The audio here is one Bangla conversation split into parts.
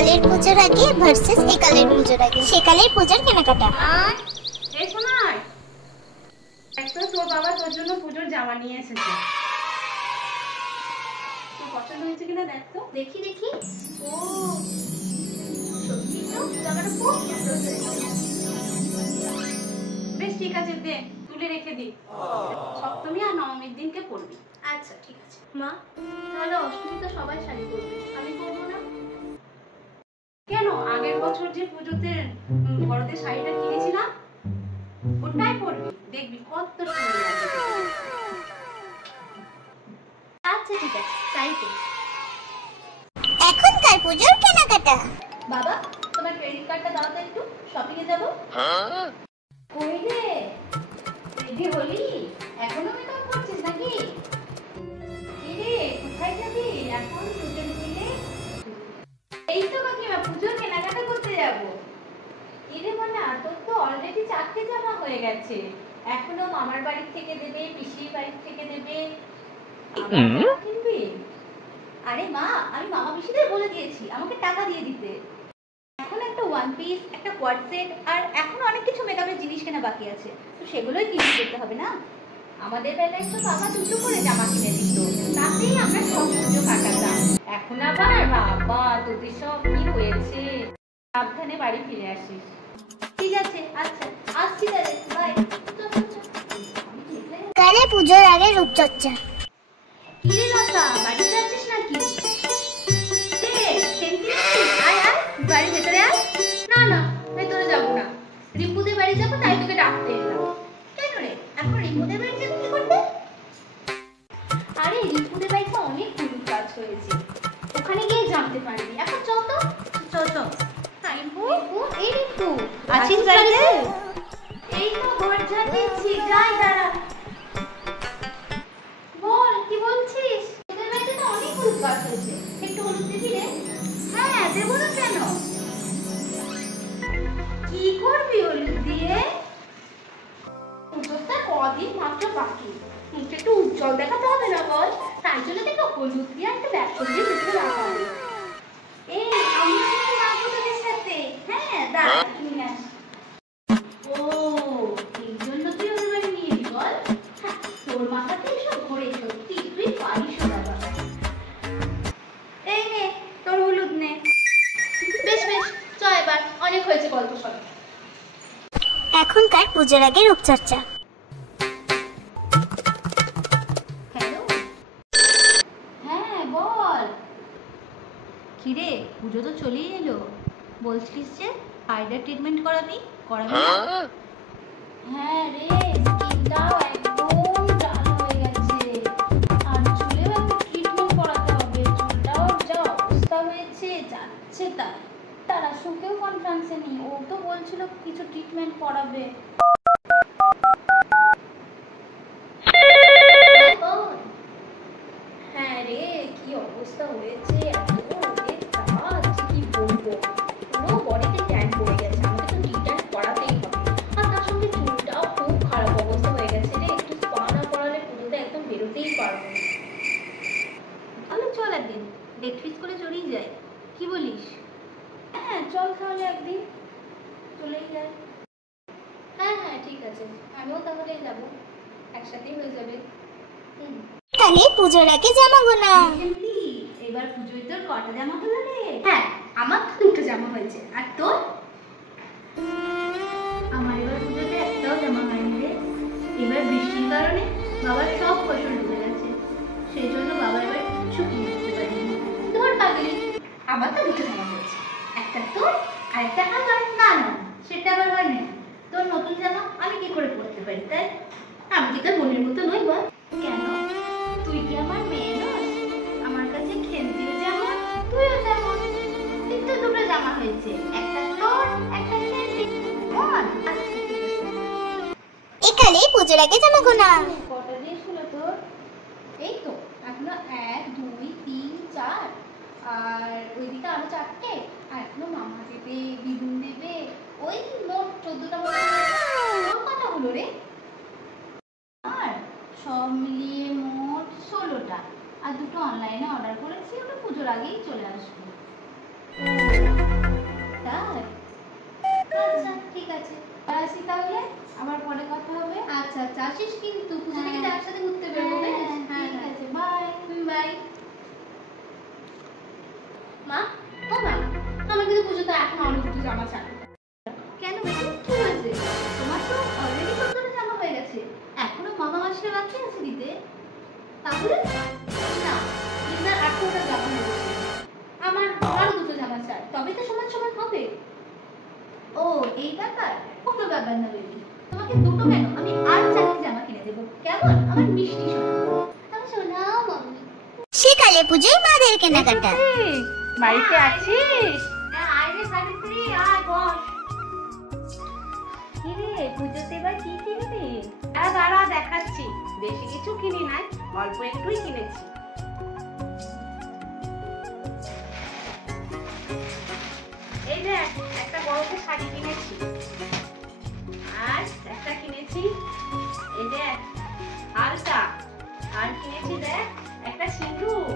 কালের পুজোর আগে ভার্সেস এই কালের পুজোর আগে। সে কালের পুজোর কেনাকাটা। এই শোনাই, একটা তোর বাবা তোর জন্য পুজোর জামা নিয়ে এসেছে। তোর পছন্দ হয়েছে কিনা দেখ তো। দেখি দেখি। ও সত্যি তো জামাটা খুব সুন্দর হয়েছে। বেশ ঠিক আছে, দে তুলে রেখে দি। সপ্তমী আর নবমীর দিনকে পরবি। আচ্ছা ঠিক আছে। মা তাহলে অষ্টমী তো সবাই শাড়ি পরবে, আমি পরবো না কেন? আগের বছর যে পুজোতে বড়দের শাড়িটা কিনেছিলাম ওটাই পরবি, দেখবি কত সুন্দর লাগবে। আচ্ছা ঠিক আছে, তাই তো। এখনকার পুজোর কেনাকাটা। বাবা তোমার ক্রেডিট কার্ডটা দাও তো, একটু শপিং এ যাবো। কই রে, রেডি হলি? এখনো মেকআপ করছিস নাকি? কি রে, কোথায় যাবি এখন পুজোর দিনে? এই তো কাকিমা, পুজোর কেনাকাটা করতে যাবো। কি রে মনা, তোর তো অলরেডি 4টে জামা হয়ে গেছে, এখনো মামার বাড়ি থেকে দেবে, পিসির বাড়ি থেকে দেবে, আবার জামা কিনবি? আরে মা, আমি মামা পিসিদের বলে দিয়েছি আমাকে টাকা দিয়ে দিতে। এখন একটা ওয়ান পিস, একটা কোয়াড সেট, আর এখনো অনেক কিছু মেকআপের জিনিস কেনা বাকি আছে, তো সেগুলোই কিনে দিতে হবে না? আমাদের বেলায় তো বাবা দুটো করে জামা কিনে দিত, তাতেই আমরা সব পুজো কাটাতাম। এখন আবার বাবা তোদের সব কি হয়েছে। সাবধানে বাড়ি ফিরে আসিস। ঠিক আছে, আচ্ছা আসছি তাহলে, বাই। কালে পুজোর আগে রূপচর্চা। কি রে লতা, বাড়ি যাচ্ছিস নাকি? আয় আয়, বাড়ির ভেতরে আয়। না না, ভেতরে যাবো না, রিপুদের বাড়ি যাবো, তাই তোকে ডাকতে এলাম। কেন রে, এখন রিপুদের বাড়ি যাবি কি করতে? আরে রিপুদের বাড়িতে অনেক হলুদ কাজ হয়েছে, ওখানে গিয়ে জানতে পারবি। এখন চল তো, চল চল। রিপু, এই রিপু, আছিস বাড়িতে? এই তো ঘর ঝাঁটিয়েছি, যাই দাঁড়া। বল, কি বলছিস? তোদের বাড়িতে তো অনেক হলুদ কাজ হয়েছে, একটু হলুদ দিবি রে? হ্যাঁ দেবো না কেন? কি করবি হলুদ দিয়ে? পুজোটা কদিন মাত্র বাকি, মুখটা একটু উজ্জ্বল দেখাতে হবে না বল? তাই জন্য দেখো হলুদ দিয়ে একটা ব্যাগ দিয়ে মুখে লাগাবো। এই আমরা একটু যাবো তোদের সাথে। হ্যাঁ দাঁড়া, নিয়ে আস। ও, এই জন্য তুই ওদের বাড়ি নিয়ে এলি বল? হ্যাঁ, তোর মাথাতে এসব ঘোরে, সত্যি তুই পারিস বাবা। এই নে তোর হলুদ নে। বেশ বেশ, চ এবার, অনেক হয়েছে গল্প সব। এখনকার পুজোর আগে রূপচর্চা। হ্যালো, হ্যাঁ বল। কি রে, পুজো তো চলেই এলো, বলছিস যে আইডার ট্রিটমেন্ট করাবি, করাবি না? হ্যাঁ রে, স্কিনটাও একদম ডাল হয়ে গেছে, আর চুলেও একটা ট্রিটমেন্ট করাতে হবে। চুলটাও যা অবস্থা হয়েছে, যাচ্ছে তাই। তার আসুকেও কনফারেন্সে নেই, ও তো বলছিল কিছু ট্রিটমেন্ট করাবে। হ্যাঁ রে, কি অবস্থা হয়েছে, এত রোদের তাপ, কি বলবো, পুরো বডিতে ট্যান পড়ে গেছে, আমাকে তো রিটার্ন করাতেই হবে। আর তার সঙ্গে চুলটাও খুব খারাপ অবস্থা হয়ে গেছে রে, একটু স্পা না করালে পুজোতে একদম বেরোতেই পারবো না। তাহলে চল একদিন ডেট ফিক্স করে চলেই যাই, কি বলিস? হ্যাঁ চল তাহলে একদিন চলেই যাই। হ্যাঁ হ্যাঁ ঠিক আছে, আমিও তাহলে যাবো, একসাথেই হয়ে যাবে। কালে পুজোর আগে জামা গোনা। এবার পুজোয় তোর কটা জামা হলো রে? হ্যাঁ, আমার তো 2টো জামা হয়েছে, আর তোর? আমার এবার পুজোতে একটাও জামা হয়নি রে। এবার বৃষ্টির কারণে বাবার সব ফসল ডুবে গেছে, সেই জন্য বাবা এবার কিছু কিনতে পারিনি। তোর পাগলি, আমার তো 2টো জামা হয়েছে, একটা তোর আর একটা আমার। না না, সেটা আবার হয় না। তোর নতুন জামা আমি কি করে পরতে পারি, তাই? আমি কি তোর বোনের মতো নই বল? কেন, তুই কি আমার মেয়ে নস? আমার কাছে খেলতিও যেমন, তুইও যেমন। কিন্তু 2টো জামা হয়েছে, একটা তোর, একটা খেলতি। মন, আচ্ছা ঠিক আছে। এই কালে পুজোর আগে জামা গোনা। কটা ড্রেস হলো তোর? এই তো এখনো 1 2 3 4, আর ওইদিকে আরো 4টে, আর এখনো মামা দেবে, দিদুন দেবে, ওই মোট 14টা মতো। তোর কটা হলো রে? আর সব মিলিয়ে মোট 16টা, আর 2টো অনলাইনে অর্ডার করেছি, ওটা পুজোর আগেই চলে আসবে। আসি তাহলে, আবার পরে কথা হবে। আচ্ছা আচ্ছা, আসিস কিন্তু, পুজো থেকে একসাথে ঘুরতে বেরোবো। হ্যাঁ ঠিক আছে, বাই বাই। মা, ও মা, আমার কিন্তু পুজোতে এখন অনেক দুটো জামা চাই। কেন বেটা, কি হয়েছে? তোমার তো অলরেডি কতটা জামা হয়ে গেছে, এখনো মামা মাসির বাকি আছে দিতে। তাহলে না, দিদার 18টা জামা হয়ে গেছে। আমার আরো দুটো জামা চাই, তবে তো সমান সমান হবে। ও এই ব্যাপার, কোনো ব্যাপার না বেবি, তোমাকে দুটো কেন, আমি আর 4টি জামা কিনে দেবো, কেমন আমার মিষ্টি সোনা? আমি শোনাও মাম্মি। সেকালে পুজোয় মাদের কেনাকাটা। বাড়িতে আছিস? হ্যাঁ আয় রে সাবিত্রী, আয় বস। কি রে, পুজোতে এবার কি কিনবি? দাঁড়া দেখাচ্ছি। বেশি কিছু কিনি নাই, অল্প একটুই কিনেছি। এই দেখ, একটা বড়তে শাড়ি কিনেছি, আর একটা কিনেছি এই দেখ আলতা, আর কিনেছি দেখ একটা সিঁদুর,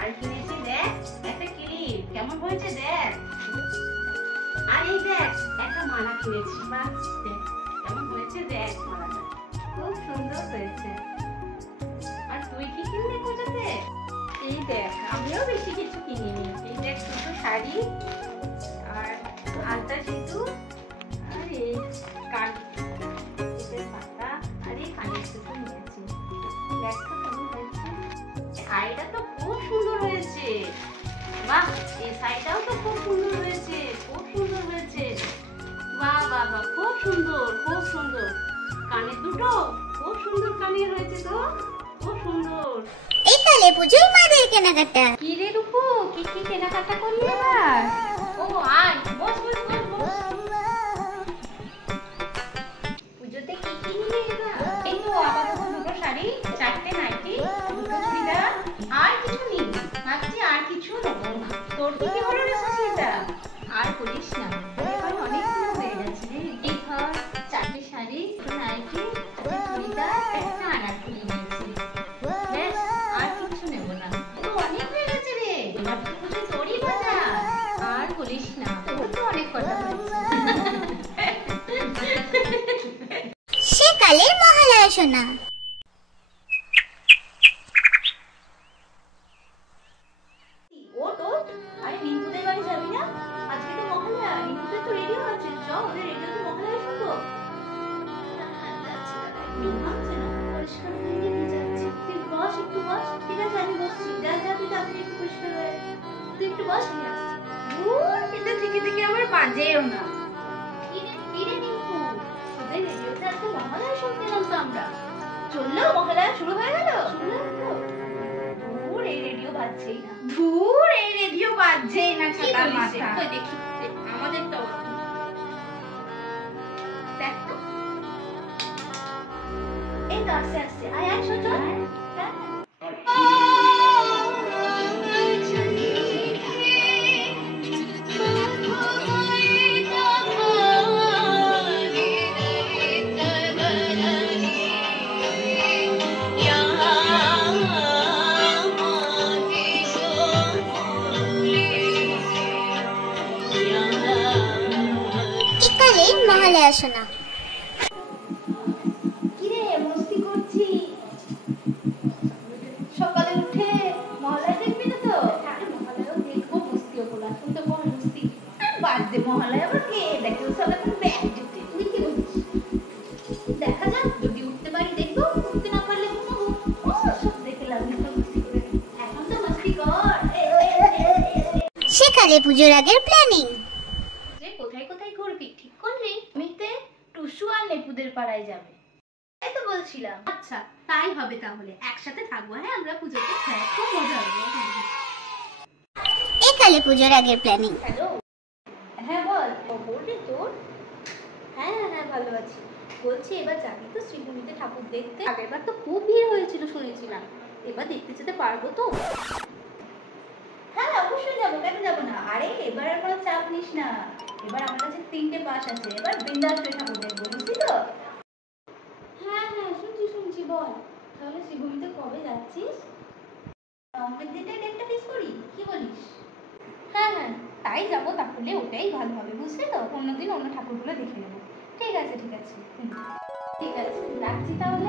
আর কিনেছি দেখ একটা ক্লিপ। কেমন হয়েছে দেখ। আর এই দেখ একটা মালা কিনেছি, বাহ দেখ কেমন হয়েছে দেখ মালাটা, খুব সুন্দর হয়েছে। আর তুই কি কিনলি পুজোতে? এই দেখ, আমিও বেশি কিছু কিনিনি। এই দেখ দুটো শাড়ি, আর আলতা সিঁদুর, আর এই কান এদের পাতা, আর এই কানের দুটো নিয়েছি। দেখ তো কেমন হয়েছে। শাড়িটা তো খুব সুন্দর হয়েছে, বাহ এই শাড়িটাও তো খুব সুন্দর হয়েছে, খুব সুন্দর হয়েছে। বাহ বাহ বাহ, খুব সুন্দর খুব সুন্দর। কানের দুটো খুব সুন্দর কানের হয়েছে তো, খুব সুন্দর। একালে পুজোয় মাদের কেনাকাটা। কি রে রূপু, কি কি কেনাকাটা করলি এবার? ও আয়, বস বস বস বস। পুজোতে কি কিনলি এবার? এই তো আপাতত দুটো শাড়ি, 4টে নাইটি, দুটো চুড়িদার, আর কিছু নিই। ভাবছি আর কিছু নেবো না। তোর কি কি হলো রে সুস্মিতা? আর বলিস না, এবার অনেক দিন হয়ে গেছে রে। এই ধর 4টে শাড়ি, দুটো নাইটি, একটা চুড়িদার, একটা আনারকলি নিয়েছি, ব্যাস আর কিছু নেব না। তো অনেক হয়ে গেছে রে, এবার তো পুজো তোরই বাজার। আর বলিস না, তোর তো অনেক কথা হয়েছে। সেকালের মহালয়া সোনা। ওট ওট, আরে রিঙ্কুদের বাড়ি যাবি না? আজকে তো মহালয়া, রিঙ্কুদের তো রেডিও আছে, চ ওদের রেডিওতে মহালয়া শুনবো। একটু ভাবছে না, পরিষ্কার হয়ে নিয়ে যাচ্ছে। তুই বস, একটু বস। ঠিক আছে আমি বসছি, যা যা তুই তাড়াতাড়ি একটু পরিষ্কার হয়ে তুই একটু বস, আমি আসছি। ধুর, এটা থেকে থেকে আবার বাজেও না। কি রে রিঙ্কু, তোদের রেডিওতে আজকে মহালয়া শুনতে এলাম তো আমরা। চললো মহালয়া, শুরু হয়ে গেল। শুনলে তো? ধুর, এই রেডিও বাজছেই না। ধুর, এই রেডিও বাজছেই না, কি ছাতার বলিস রে? মাথা। কই দেখি, আমাদেরটাও দেখ তো। এই তো আসছে আসছে, আয় আয় শোন চল। একালের মহালয়া সোনা। কিরে মস্তি করছি, সকালে উঠে মহালয়া দেখবি না তো? আরে মহালয়াও দেখবো, মস্তিও করবো, এখন তো বড় মস্তি। বাজে মহালয়া আবার কে দেখে, সকালে এখন ব্যাগ যেতে, তুই কি বলছিস? দেখা যাক, যদি উঠতে পারি দেখবো, উঠতে না পারলে ঘুমাবো। ও সব দেখে লাভ নেই, সব মস্তি করে নে। এখন তো মস্তি কর। সেকালে পুজোর আগের প্ল্যানিং। যে কোথায় কোথায় ঘুরবি ঠিক করলি? মিতে টুসু আর নেপুদের পাড়ায় যাবে, তাই তো বলছিলাম। আচ্ছা তাই হবে, তাহলে একসাথে থাকবো। হ্যাঁ আমরা পুজোতে, হ্যাঁ খুব মজা হবে। একালে পুজোর আগের প্ল্যানিং। হ্যালো, হ্যাঁ বল। খবর রে তোর? হ্যাঁ হ্যাঁ ভালো আছি। বলছি এবার যাবি তো শ্রীভূমিতে ঠাকুর দেখতে? আগেরবার তো খুব ভিড় হয়েছিল শুনেছিলাম, এবার দেখতে যেতে পারবো তো? হ্যাঁ অবশ্যই যাবো, কেন যাবো না। আরে এবার আর কোনো চাপ নিস না, এবার আমার কাছে 3টে পাস আছে, এবার বিন্দাস হয়ে ঠাকুর দেখবো, বুঝলি তো? হ্যাঁ হ্যাঁ শুনছি শুনছি, বল তাহলে শ্রীভূমিতে কবে যাচ্ছিস? আমাদের ডেটটা ফিক্স করি, কি বলিস? হ্যাঁ হ্যাঁ তাই যাবো, তাহলে ওটাই ভালো হবে, বুঝলি তো? অন্যদিন অন্য ঠাকুরগুলো দেখে নেবো। ঠিক আছে ঠিক আছে। ঠিক আছে রাখছি তাহলে।